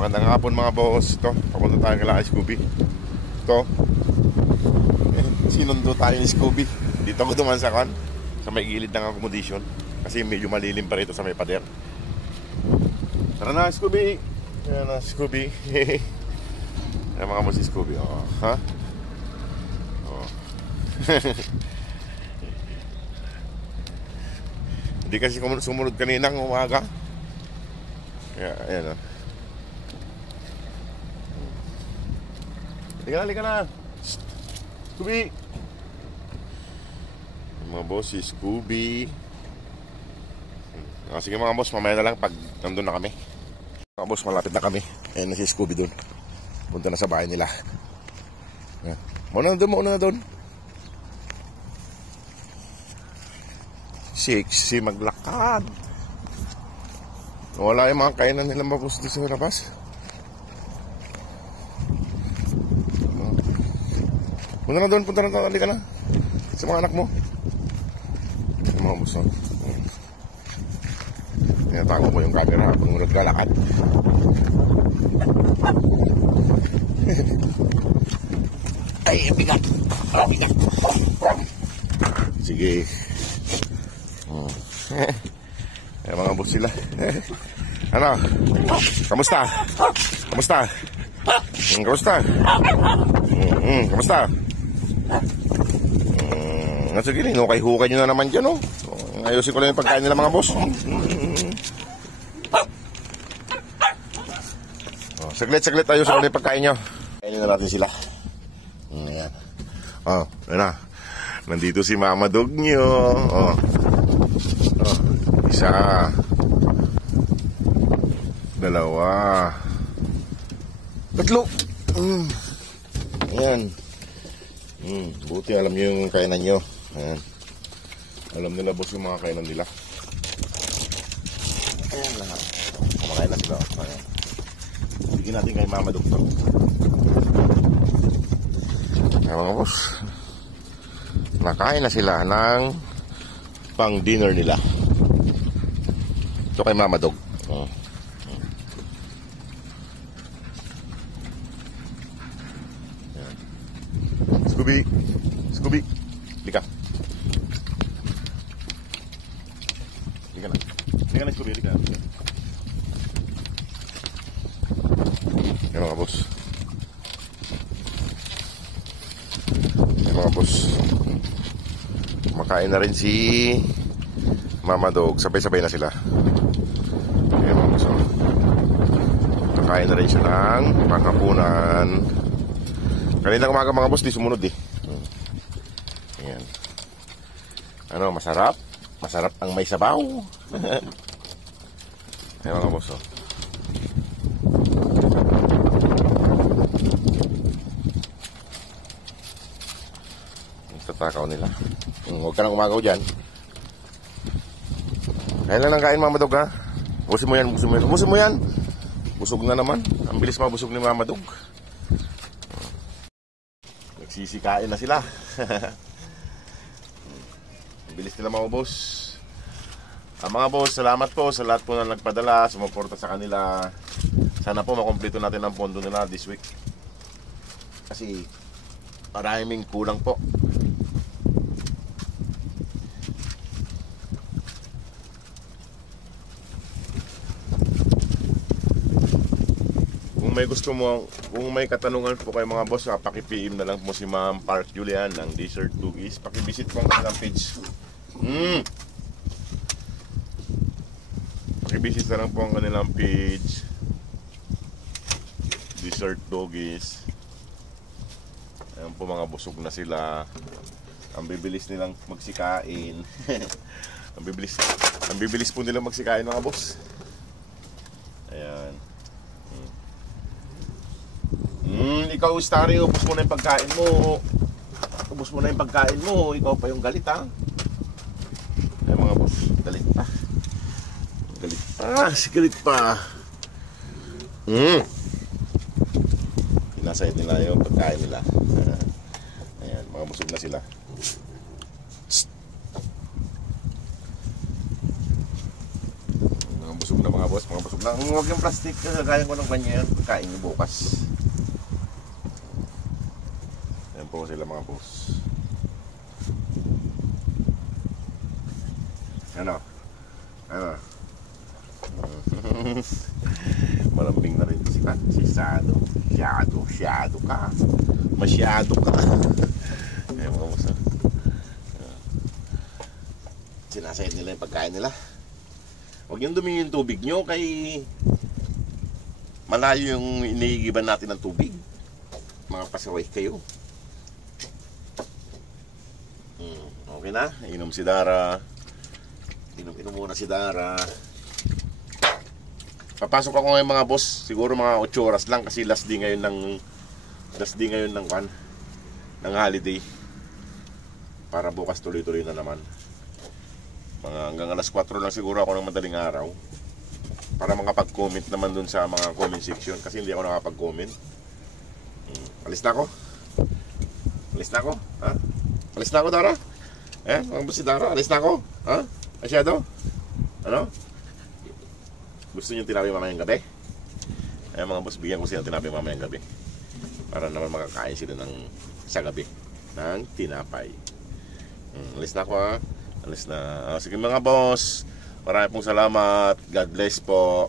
Magandang hapon mga boss. Ito, papunta tayo kay Scooby. Ito, sinundo tayo ni Scooby. Dito ako duman sa may gilid ng accommodation. Kasi medyo malilim pa rito sa may pader. Tara na Scooby. Ayan na Scooby. Ayan mga boss si Scooby. Oh, ha? Oh. Hindi kasi sumunod kaninang umaga. Kaya, ayan o. Halika na. Scooby. Mga boss si Scooby. Sige mga boss, mamaya na lang pag nandun na kami. Mga boss, malapit na kami. Ayan na si Scooby dun. Punta na sa bahay nila. Mauna na dun. Sexy maglakad. Wala yung mga kainan nila mga boss dito sa labas. Punta na doon, halika na. Sa mga anak mo. Mga boss, no? Tinatago ko yung camera habang naglalakad. Ay, bigat. Bigat. Sige. Ay, mga boss sila. Ano? Kamusta? Kamusta? Kamusta? Kamusta? Sige, hinukay-hukay nyo na naman dyan, oh. Ayusin ko lang yung pagkain nila mga boss. Saglit, ayusin ko lang yung pagkain nyo. Kainin na natin sila. Ayan. Ayan na. Nandito si Mama Dog nyo. Isa. Dalawa. Tatlo. Ayan. Buti alam nyo yung kainan nyo. Ayan. Alam nila boss yung mga kainan nila. Ayan lahat. Kumakain na sila. Ayan. Bigyan natin kay Mama Dog to. Ayan mga boss. Nakain na sila ng pang dinner nila. Ito kay Mama Dog. Scooby, lika. Lika na Scooby, lika. Yan mga boss. Yan mga boss. Makain na rin si Mama Dog. Sabay-sabay na sila. Yan mga boss. Nakain na rin siya ng panghapunan. Kanina umaga mga boss, di sumunod eh. Ayan. Ano, masarap? Masarap ang may sabaw. Ayan mga boss, oh. Tatakaw nila. Huwag ka nang umagaw dyan. Kain lang ng kain, Mama Dog, ha? Busin mo yan. Busog na naman. Ang bilis mabusog ni Mama Dog. Nagsisikain na sila. Bilis nila mga boss. Mga boss, salamat po sa lahat po na nagpadala, sumuporta sa kanila. Sana po makumpleto natin ang pondo nila this week. Kasi maraming kulang po. Kung may katanungan po kayo mga boss, paki-PM na lang po si Ma'am Park Julian ng Desert Doggies. Paki-visit po ang kanilang page. Paki-visit na lang po ang kanilang page, Desert Doggies. Ayan po mga busog na sila. Ang bibilis nilang magsikain. Ang bibilis po nilang magsikain mga boss. Ayan. Ikaw Starry, ubos mo na yung pagkain mo. Ikaw pa yung galit, ha? Ay mga boss, galit pa. Pinasayad nila yung pagkain nila. Ayan, mga busog na sila. Mga busog na mga mga boss, mga busog na. Huwag yung plastic, kagaya ko ng kanya yan. Kain niyo bukas. Ayan po sila mga boss. Ano? Ano? Malambing na rin si Sado. Masyado ka. Ayan mga boss. Sinasayad nila yung pagkain nila. Huwag yung dumi yung tubig nyo kay malayo yung iniigiban natin ng tubig. Mga pasaway kayo. Okay na, inom si Dara. Inom muna si Dara. Papasok ako ngayon mga boss. Siguro mga 8 oras lang kasi last day ngayon ng holiday. Para bukas tuloy-tuloy na naman. Mga hanggang alas 4 lang siguro ako ng madaling araw para makapag-comment naman dun sa mga comment section kasi hindi ako nakapag-comment. Alis na ako? Ha? Alis na ako, Dara? Ang si Dara, alis na ako? Ha? Masyado? Ano? Gusto niyo tinapay mamayang gabi? Mga boss, bigyan ko sila tinapay mamayang gabi para naman makakain sila sa gabi ng tinapay. Alis na ako, ha? Alis na. Sige mga boss, maraming pong salamat. God bless po.